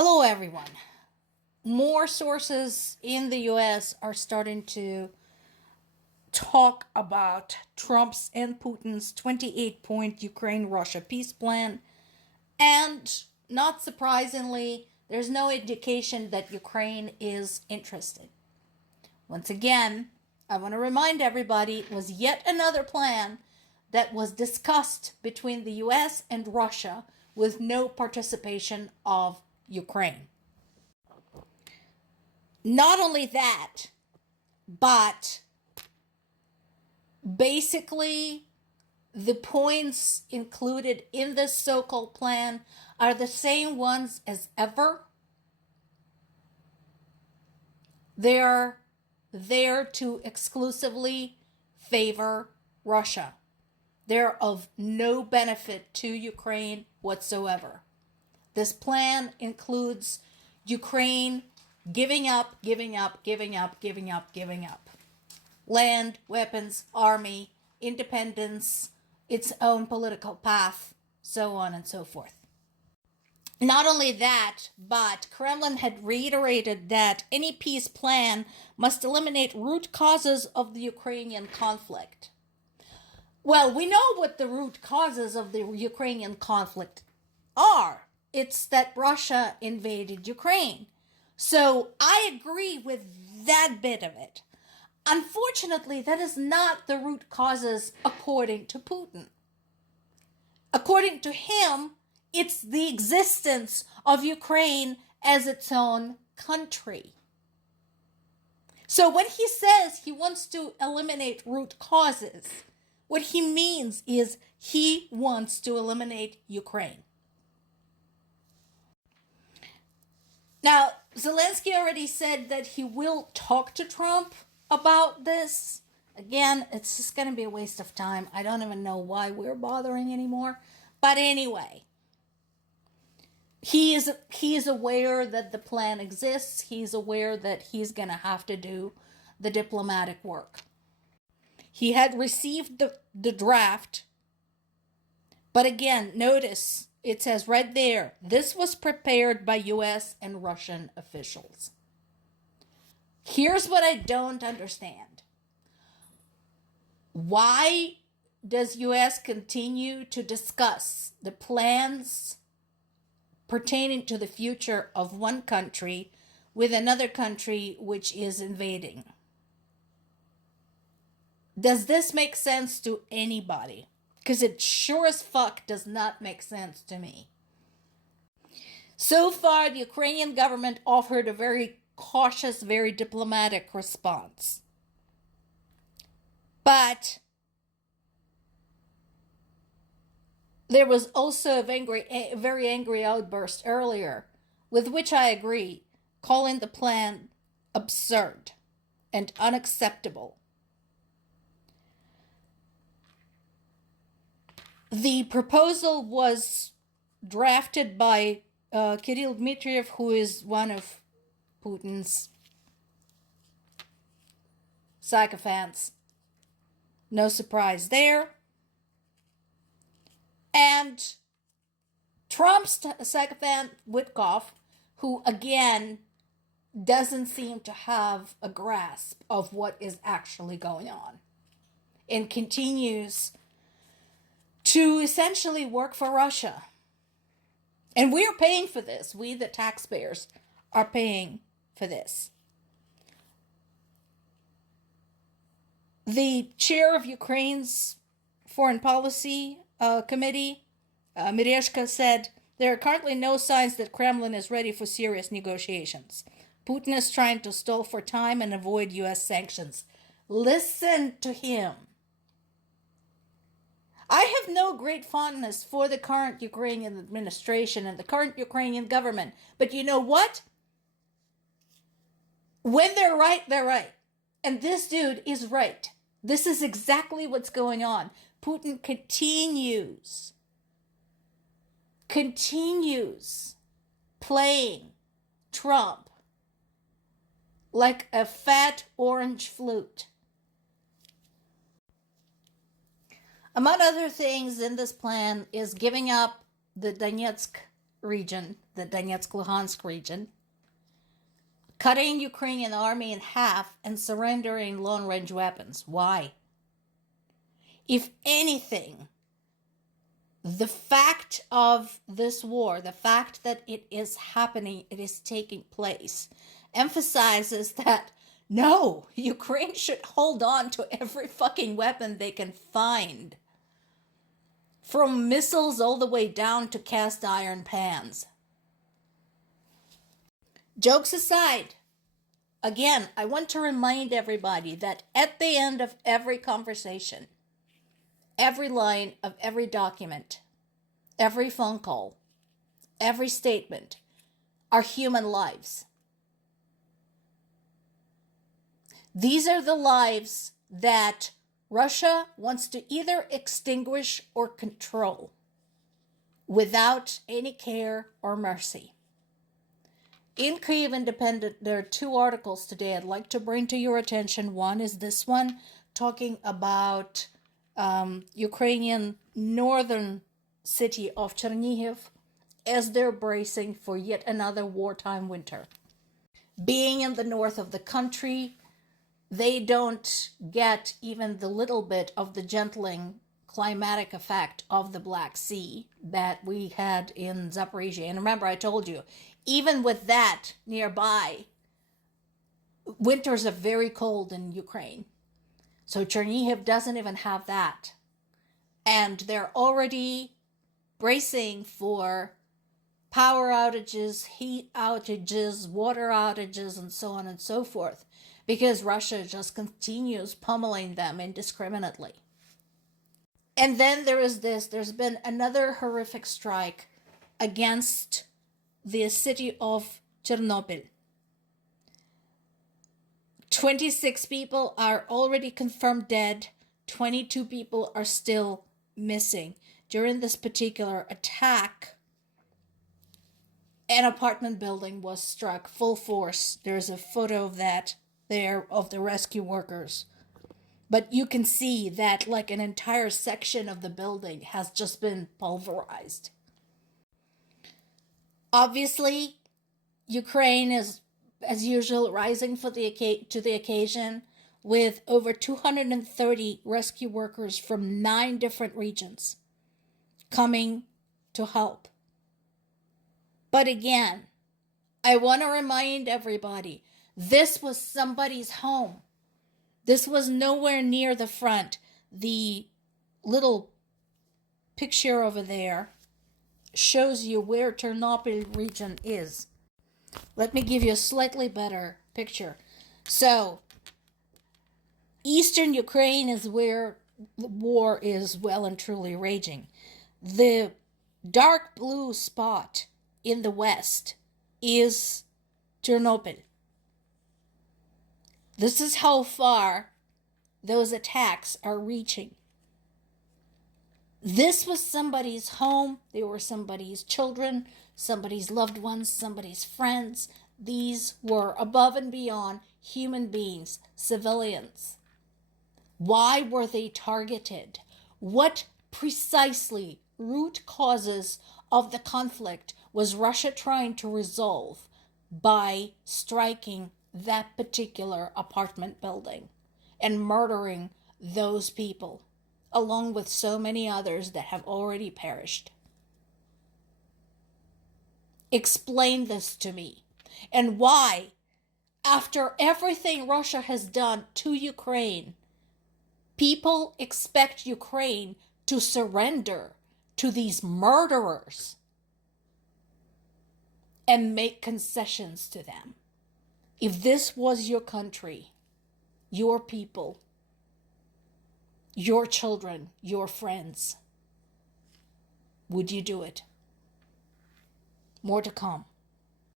Hello, everyone. More sources in the US are starting to talk about Trump's and Putin's 28-point Ukraine Russia peace plan. And not surprisingly, there's no indication that Ukraine is interested. Once again, I want to remind everybody it was yet another plan that was discussed between the US and Russia with no participation of Ukraine. Not only that, but basically the points included in this so-called plan are the same ones as ever. They're there to exclusively favor Russia. They're of no benefit to Ukraine whatsoever. This plan includes Ukraine giving up land, weapons, army, independence, its own political path, so on and so forth. Not only that, but Kremlin had reiterated that any peace plan must eliminate root causes of the Ukrainian conflict. Well, we know what the root causes of the Ukrainian conflict are. It's that Russia invaded Ukraine. So I agree with that bit of it. Unfortunately, that is not the root causes according to Putin. According to him, it's the existence of Ukraine as its own country. So when he says he wants to eliminate root causes, what he means is he wants to eliminate Ukraine. Now, Zelensky already said that he will talk to Trump about this. Again, it's just going to be a waste of time. I don't even know why we're bothering anymore. But anyway, he is aware that the plan exists. He's aware that he's going to have to do the diplomatic work. He had received the draft. But again, notice it says right there, this was prepared by US and Russian officials. Here's what I don't understand. Why does US continue to discuss the plans pertaining to the future of one country with another country which is invading? Does this make sense to anybody? Because it sure as fuck does not make sense to me. So far, the Ukrainian government offered a very cautious, very diplomatic response. But there was also a very angry outburst earlier, with which I agree, calling the plan absurd and unacceptable. The proposal was drafted by Kirill Dmitriev, who is one of Putin's sycophants. No surprise there. And Trump's sycophant Witkoff, who again doesn't seem to have a grasp of what is actually going on and continues to essentially work for Russia. And we're paying for this. We, the taxpayers, are paying for this. The chair of Ukraine's Foreign Policy Committee, Merezhko, said, there are currently no signs that Kremlin is ready for serious negotiations. Putin is trying to stall for time and avoid U.S. sanctions. Listen to him. I have no great fondness for the current Ukrainian administration and the current Ukrainian government. But you know what? When they're right, they're right. And this dude is right. This is exactly what's going on. Putin continues playing Trump like a fat orange flute. Among other things in this plan is giving up the Donetsk region, the Donetsk-Luhansk region, cutting Ukrainian army in half and surrendering long-range weapons. Why? If anything, the fact of this war, the fact that it is happening, it is taking place, emphasizes that no, Ukraine should hold on to every fucking weapon they can find. From missiles all the way down to cast iron pans. Jokes aside, again, I want to remind everybody that at the end of every conversation, every line of every document, every phone call, every statement are human lives. These are the lives that Russia wants to either extinguish or control without any care or mercy. In Kyiv Independent, there are two articles today I'd like to bring to your attention. One is this one, talking about Ukrainian northern city of Chernihiv as they're bracing for yet another wartime winter. Being in the north of the country, they don't get even the little bit of the gentling climatic effect of the Black Sea that we had in Zaporizhia. And remember, I told you, even with that nearby, winters are very cold in Ukraine. So Chernihiv doesn't even have that. And they're already bracing for power outages, heat outages, water outages, and so on and so forth, because Russia just continues pummeling them indiscriminately. And then there's been another horrific strike against the city of Chernobyl. 26 people are already confirmed dead. 22 people are still missing. During this particular attack, an apartment building was struck full force. There's a photo of that there of the rescue workers. But you can see that like an entire section of the building has just been pulverized. Obviously, Ukraine is, as usual, rising to the occasion with over 230 rescue workers from 9 different regions coming to help. But again, I want to remind everybody, this was somebody's home. This was nowhere near the front. The little picture over there shows you where Chernobyl region is. Let me give you a slightly better picture. So, eastern Ukraine is where the war is well and truly raging. The dark blue spot in the west is Chernobyl. This is how far those attacks are reaching. This was somebody's home. They were somebody's children, somebody's loved ones, somebody's friends. These were above and beyond human beings, civilians. Why were they targeted? What precisely root causes of the conflict was Russia trying to resolve by striking that particular apartment building and murdering those people, along with so many others that have already perished? Explain this to me. And why, after everything Russia has done to Ukraine, people expect Ukraine to surrender to these murderers and make concessions to them. If this was your country, your people, your children, your friends, would you do it? More to come.